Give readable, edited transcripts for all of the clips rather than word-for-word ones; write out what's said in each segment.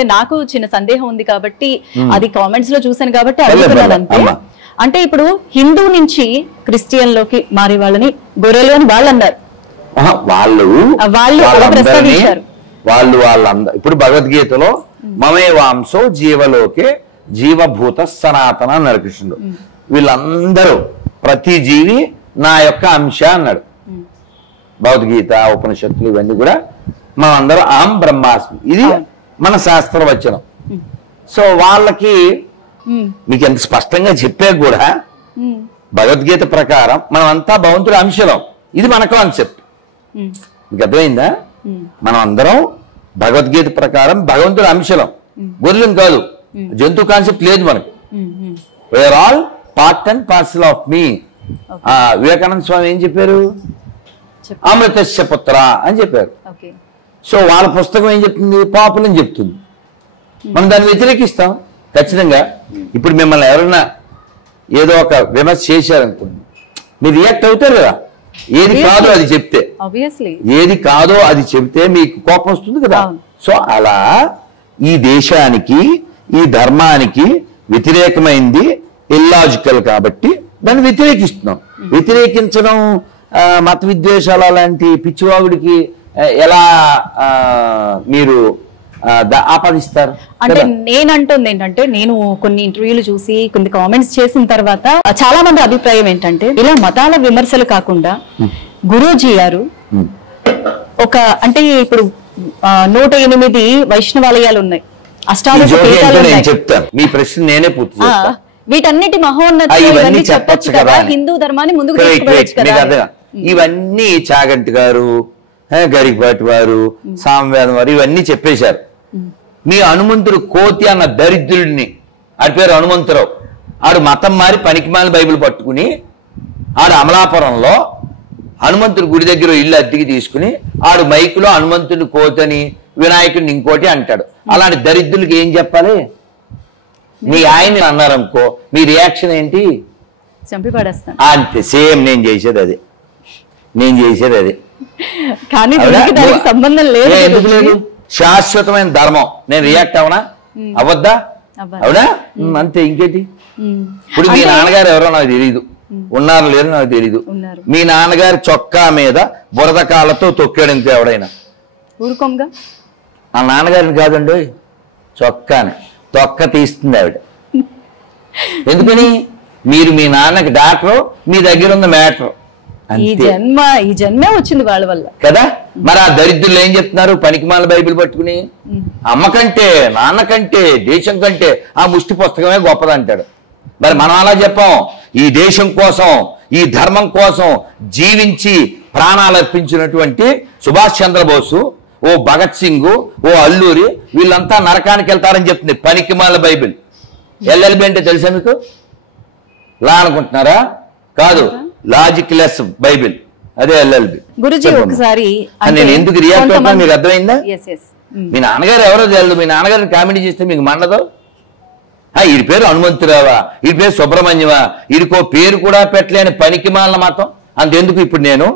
అంటే నాకు చిన్న సందేహం ఉంది కాబట్టి అది కామెంట్స్ లో చూసాను కాబట్టి అడుగుతున్నాను అంతే. అంటే ఇప్పుడు హిందూ నుంచి క్రిస్టియన్ లోకి మారే వాళ్ళని గొర్రెలు అని వాళ్ళు అన్నారు. వాళ్ళందరూ ఇప్పుడు భగవద్గీతలో మమే వాంసో జీవలోకే జీవభూత సనాతన అన్నాడు కృష్ణుడు. వీళ్ళందరూ ప్రతి జీవి నా యొక్క అంశ అన్నాడు. భగవద్గీత ఉపనిషత్తులు ఇవన్నీ కూడా మనందరం అహం బ్రహ్మాస్మి, ఇది మన శాస్త్ర వచనం. సో వాళ్ళకి మీకు ఎంత స్పష్టంగా చెప్పే కూడా భగవద్గీత ప్రకారం మనం అంతా భగవంతుడి అంశలం, ఇది మన కాన్సెప్ట్. మీకు అర్థమైందా? మనం అందరం భగవద్గీత ప్రకారం భగవంతుడి అంశలం, గొర్రెలం కాదు. జంతు కాన్సెప్ట్ లేదు మనకు. We are all part and parcel of me. Vivekananda Swami ఏం చెప్పారు? అమృతస్య పుత్ర అని చెప్పారు. సో వాళ్ళ పుస్తకం ఏం చెప్తుంది? పాపులని చెప్తుంది. మనం దాన్ని వ్యతిరేకిస్తాం ఖచ్చితంగా. ఇప్పుడు మిమ్మల్ని ఎవరైనా ఏదో ఒక విమర్శ చేశారనుకోండి, మీరు రియాక్ట్ అవుతారు కదా. ఏది కాదో అది చెప్తే, ఏది కాదో అది చెప్తే మీకు కోపం వస్తుంది కదా. సో అలా ఈ దేశానికి ఈ ధర్మానికి వ్యతిరేకమైంది ఇల్లాజికల్ కాబట్టి దాన్ని వ్యతిరేకిస్తున్నాం. వ్యతిరేకించడం మత విద్వేషాలు అలాంటి పిచ్చివాగుడికి ఎలా మీరు ఆపాదిస్తారు? అంటే నేనంటుంది ఏంటంటే, నేను కొన్ని ఇంటర్వ్యూలు చూసి కొన్ని కామెంట్స్ చేసిన తర్వాత చాలా మంది అభిప్రాయం ఏంటంటే, ఇలా మతాల విమర్శలు కాకుండా గురూజీ గారు ఒక అంటే ఇప్పుడు 108 వైష్ణవాలయాలు ఉన్నాయి, అష్టాదశ పీఠాలు ఉన్నాయి. చెప్తాను, మీ ప్రశ్న నేనే పూర్తి చేస్తాను. వీటన్నిటి మహోన్నత చెప్పొచ్చు కదా, హిందూ ధర్మాన్ని ముందుకు తీసుకువెళ్ళొచ్చు కదా. ఇవన్నీ చాగంటి గారు, గరికపాటి వారు, సామవేదం వారు ఇవన్నీ చెప్పేశారు. మీ హనుమంతుడు కోతి అన్న దరిద్రుడిని, ఆడి పేరు హనుమంతరావు, ఆడు మతం మారి పనికిమాల బైబిల్ పట్టుకుని ఆడు అమలాపురంలో హనుమంతుడి గుడి దగ్గర ఇల్లు అద్దెకి తీసుకుని ఆడు మైకులో హనుమంతుడిని కోతని వినాయకుడిని ఇంకోటి అంటాడు. అలాంటి దరిద్రులకి ఏం చెప్పాలి? మీ ఆయన్ని అన్నారనుకో, మీ రియాక్షన్ ఏంటి? చంపి పడేస్తాను అంతే. సేమ్ నేను చేసేది అదే. కానీ సంబంధం లేదు. ఎందుకు లేదు? శాశ్వతమైన ధర్మం. నేను రియాక్ట్ అవనా? అవద్దా? అవునా? అంతే. ఇంకేంటి? ఇప్పుడు మీ నాన్నగారు ఎవరో నాకు తెలీదు, ఉన్నారు లేరు నాకు తెలీదు. మీ నాన్నగారి చొక్కా మీద బురద కాళ్ళతో తొక్కాడు ఇంత ఎవడైనా? ఊరుకోంగా. ఆ నాన్నగారిని కాదండి, చొక్కాని తొక్క తీస్తుంది ఆవిడ. ఎందుకని? మీరు మీ నాన్నకి డాక్టర్, మీ దగ్గర ఉన్న మ్యాటర్. ఈ జన్మే వచ్చింది వాళ్ళ వల్ల కదా. మరి ఆ దరిద్రులు ఏం చెప్తున్నారు? పనికిమాల బైబిల్ పట్టుకుని అమ్మ కంటే, నాన్న కంటే, దేశం కంటే ఆ ముష్టి పుస్తకమే గొప్పదంటాడు. మరి మనం అలా చెప్పాం. ఈ దేశం కోసం, ఈ ధర్మం కోసం జీవించి ప్రాణాలు అర్పించినటువంటి సుభాష్ చంద్రబోసు, ఓ భగత్ సింగ్, ఓ అల్లూరి, వీళ్ళంతా నరకానికి వెళ్తారని చెప్తుంది పనికిమాల బైబిల్. ఎల్ఎల్బి అంటే తెలుసా మీకు? లా అనుకుంటున్నారా? కాదు, లాజిక్ లెస్ బైబిల్, అదే ఎల్ఎల్బి. గురుజీ ఒకసారి నేను ఎందుకు రియాక్ట్ అవుతాను మీకు అర్థమైందా? మీ నాన్నగారు ఎవరో తెలియదు, మీ నాన్నగారిని కామెడీ చేస్తే మీకు మండదు. వీడి పేరు హనుమంతురావా, వీడి పేరు సుబ్రహ్మణ్యమా, వీడికో పేరు కూడా పెట్టలేని పనికిమాలిన మాత్రం అంతెందుకు. ఇప్పుడు నేను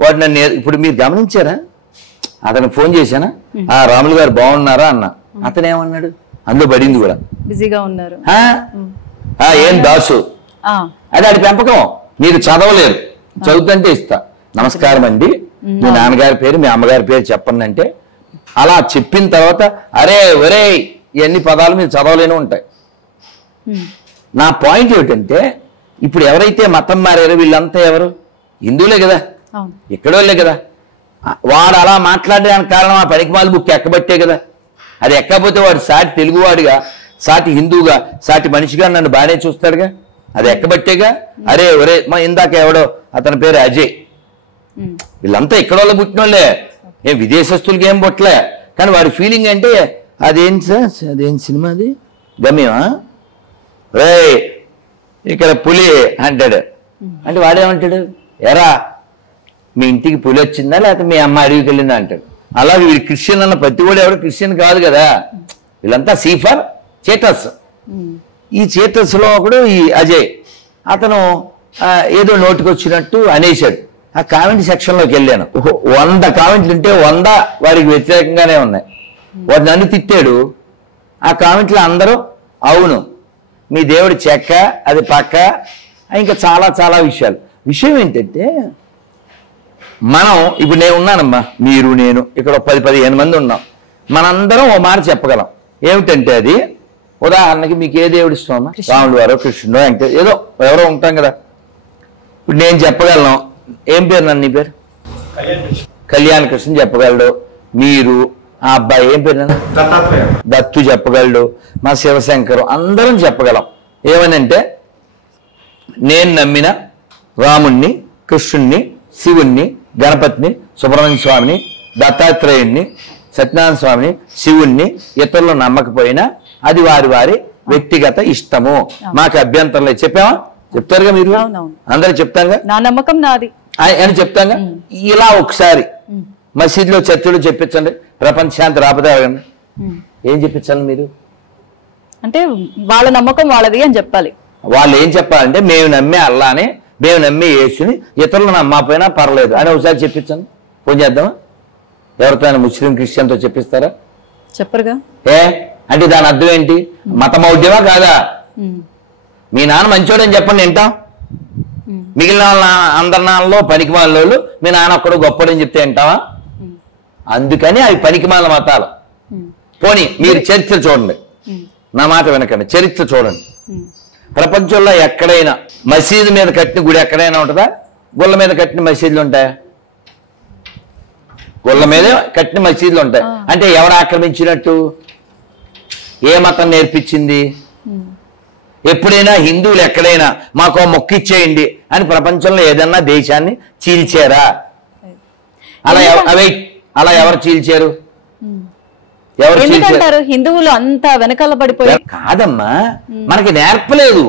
వాడు నన్ను, ఇప్పుడు మీరు గమనించారా? అతను ఫోన్ చేశానా, రాములు గారు బాగున్నారా అన్న, అతను ఏమన్నాడు? అందులో పడింది కూడా, బిజీగా ఉన్నారు. ఏం దాసు, అది ఆడి పెంపకం. మీరు చదవలేరు, చదువుతుంటే ఇస్తా. నమస్కారం అండి, మీ నాన్నగారి పేరు మీ అమ్మగారి పేరు చెప్పండి అంటే, అలా చెప్పిన తర్వాత అరే ఒరే ఇవన్నీ పదాలు మీరు చదవలేని ఉంటాయి. నా పాయింట్ ఏమిటంటే, ఇప్పుడు ఎవరైతే మతం మారారో వీళ్ళంతా ఎవరు? హిందువులే కదా, ఇక్కడోళ్ళే కదా. వాడు అలా మాట్లాడడానికి కారణం ఆ పనికిమాల బుక్ ఎక్కబట్టే కదా. అది ఎక్కకపోతే వాడు సాటి తెలుగువాడిగా, సాటి హిందువుగా, సాటి మనిషిగా నన్ను బాగానే చూస్తాడుగా. అది ఎక్కబట్టేగా. అరే ఒరే మా ఇందాక ఎవడో అతని పేరు అజయ్, వీళ్ళంతా ఇక్కడ వాళ్ళు పుట్టిన వాళ్ళే, ఏం విదేశస్తులకి ఏం పుట్టలే. కానీ వాడి ఫీలింగ్ అంటే అదేంటి సార్, అదేం సినిమా అది, గమ్యమా, రే ఇక్కడ పులి అంటాడు. అంటే వాడేమంటాడు, ఎరా మీ ఇంటికి పులి వచ్చిందా లేకపోతే మీ అమ్మ అడవికి వెళ్ళిందా అంటాడు. అలాగే వీడు క్రిస్టియన్ అన్న ప్రతి కూడా ఎవరు క్రిస్టియన్ కాదు కదా. వీళ్ళంతా సీఫర్ చేటస్. ఈ చేతస్లో ఒకడు ఈ అజయ్, అతను ఏదో నోటికి వచ్చినట్టు అనేశాడు. ఆ కామెంట్ సెక్షన్లోకి వెళ్ళాను. 100 కామెంట్లు ఉంటే 100 వారికి వ్యతిరేకంగానే ఉన్నాయి. వాడు నన్ను తిట్టాడు, ఆ కామెంట్లో అందరూ అవును మీ దేవుడి చెక్క, అది పక్క, ఇంకా చాలా చాలా విషయాలు. విషయం ఏంటంటే మనం ఇప్పుడు నేను ఉన్నానమ్మా, మీరు నేను ఇక్కడ 10-15 మంది ఉన్నాం. మనందరం ఓ మాట చెప్పగలం. ఏమిటంటే అది ఉదాహరణకి మీకు ఏ దేవుడు ఇష్టమమ్మా? రాముడు వారో కృష్ణుడో అంటే ఏదో ఎవరో ఉంటాం కదా. ఇప్పుడు నేను చెప్పగలను. ఏం పేరు నన్ను? నీ పేరు కళ్యాణ కృష్ణ చెప్పగలడు. మీరు ఆ అబ్బాయి ఏం పేరు నన్ను? దత్తు చెప్పగలడు. మా శివశంకరు అందరం చెప్పగలం. ఏమనంటే నేను నమ్మిన రాముణ్ణి, కృష్ణుణ్ణి, శివుణ్ణి, గణపతిని, సుబ్రహ్మణ్య స్వామిని, దత్తాత్రేయుణ్ణి, సత్యనారాయణ స్వామిని, శివుణ్ణి ఇతరులు నమ్మకపోయినా అది వారి వారి వ్యక్తిగత ఇష్టము. మాకు అభ్యంతరం లేదు. చెప్పామా? చెప్తారుగా మీరు అందరూ చెప్తారుగా, నా నమ్మకం నాది అని చెప్తాగా. ఇలా ఒకసారి మసీదులో చర్చలు చెప్పించండి. ప్రపంచ శాంతి రాబోతే అడగండి. ఏం చెప్పించాలి మీరు? అంటే వాళ్ళ నమ్మకం వాళ్ళది అని చెప్పాలి. వాళ్ళు ఏం చెప్పాలంటే మేము నమ్మే అల్లాని, మేము నమ్మే యేసుని ఇతరులు నమ్మకపోయినా పర్లేదు అని ఒకసారి చెప్పించండి. ఫోన్ చేద్దామా? ఎవరితో? ముస్లిం క్రిస్టియన్తో చెప్పిస్తారా? చెప్పరుగా. అంటే దాని అర్థం ఏంటి? మతమౌఢ్యమా కాదా? మీ నాన్న మంచోడని చెప్పండి వింటాం. మిగిలిన వాళ్ళ అందరి నాన్నలో పనికిమాల వాళ్ళు మీ నాన్న ఒక్కడు గొప్పడని చెప్తే వింటావా? అందుకని అవి పనికిమాల మతాలు. పోనీ మీరు చరిత్ర చూడండి, నా మాట వెనకండి, చరిత్ర చూడండి. ప్రపంచంలో ఎక్కడైనా మసీదు మీద కట్టిన గుడి ఎక్కడైనా ఉంటుందా? గుళ్ళ మీద కట్టిన మసీదులు ఉంటాయా? గుళ్ళ మీద కట్టిన మసీదులు ఉంటాయి. అంటే ఎవరు ఆక్రమించినట్టు? ఏ మతం నేర్పించింది? ఎప్పుడైనా హిందువులు ఎక్కడైనా మాకు మొక్కు ఇచ్చేయండి అని ప్రపంచంలో ఏదన్నా దేశాన్ని చీల్చారా? అలా ఎవరు చీల్చారు? ఎవరు చీల్చారు? హిందువులు అంతా వెనకాల పడిపోయారు. కాదమ్మా, మనకి నేర్పలేదు.